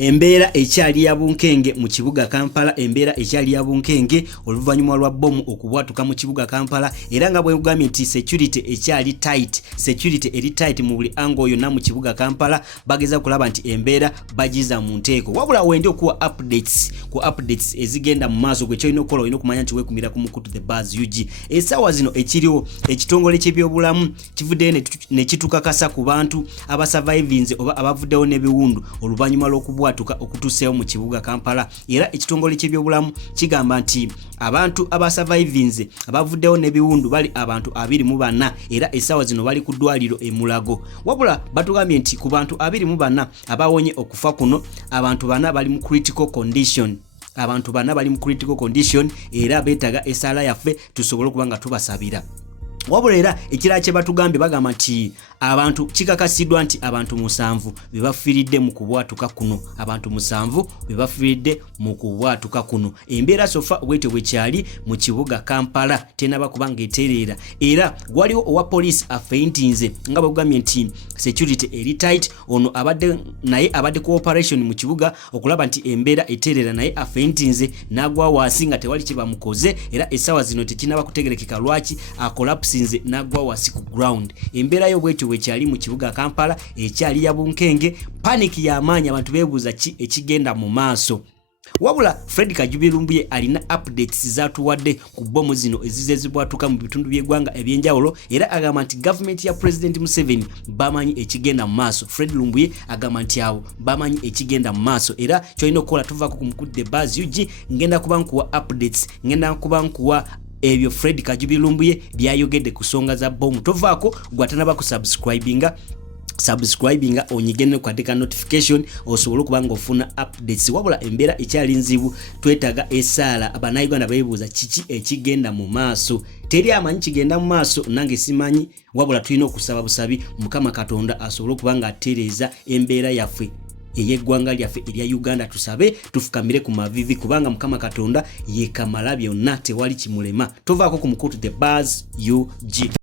Embeera ekyali ya bunkenge mu kibuga Kampala, embeera ekyali ya bunkenge oluvannyuma lwa bomu okubwatuka mu kibuga Kampala, era nga bwe ugambye nti security ekyali tight, security eri tight mu buli ango yonna mu kibuga Kampala, bageza kulaba nti embeera bagiza mu nteeko. Wabula wendi okuwa updates ezigenda mu maaso gwe kyolina okukola olina okumanya nti weekumira ku Mukutu the Buzz UG. Essaawa zino ekiriwo ekitongole ky'ebyobulamu kivuddeyo ne kitukakasa ku bantu abasurvivinze oba abavuddewo n'ebiwundu oluvannyuma lw'okubwatuka okutuuseewo mu kibuga Kampala, era ekitongole ky'ebyobulamu kigamba nti abantu abasurvivinze abavuddewo n'ebiwundu bali abantu 24 era essaawa zino bali ku ddwaliro e Mulago. Wabula batugambye nti ku bantu 24 abawonye okufa kuno, abantu 4 bali mu critical condition. Abantu 4 bali mu critical condition era beetaga essaala yaffe tusobole okuba nga tubasabira. Wabula era ekirala kye batugambye bagamba nti abantu kikakasiddwa nti abantu 7 be bafiiridde mu kubwatuka kuno, abantu 7 be bafiiridde mu kubwatuka kuno. Embeera sofa bwetyo bwe kyali mu kibuga Kampala tenaba kubanga etereera, era waliwo owa police afeintinze nga bagambye nti security eri tight, ono abadde cooperation mu kibuga okulaba nti embeera etereera, naye afeintinze n'agwa wansi nga tewali kye bamukoze, era essaawa zino tekinaba kutegerekeka lwaki akolapsinze n'agwa wansi ku ground. Embeera yo bwetyo wekyali mu kibuga Kampala ekyali ya bunkenge, panic y'amaanyi, abantu beebuuza ki ekigenda mu maaso. Wabula Fred Kajubi Lumbuye alina updates zatuwadde ku bomu zino ezizezibwatuka mu bitundu by'eggwanga ebyenjawulo, era agamba nti government ya President Museveni bamanyi ekigenda mu maaso. Fred Lumbuye agamba nti abo bamanyi ekigenda mu maaso, era kyolina okukola tuvaako ku Mukutu the Buzz UG, ngenda kuba nkuwa updates, ngenda kuba nkuwa ebyo Fred Kajubi Lumbuye byayogedde ku nsonga za bomu. Tovaako gwatanaba ku subscribinga onyigene kwateka notification osobola okuba nga ofuna updates. Wabula embeera ekyali nzibu, twetaaga essaala. Abannayuganda beebuuza kiki ekigenda mu maaso. Teri amanyi kigenda mu maaso, nange simanyi, wabula tulina okusaba busabi Mukama Katonda asobole okuba nga atereeza embeera yaffe ey'eggwanga lyaffe erya Uganda. Tusabe tufukamire ku mavivi kubanga Mukama Katonda yekamala byonna, tewali kimulema. Tovaako ku Mukutu the Buzz UG.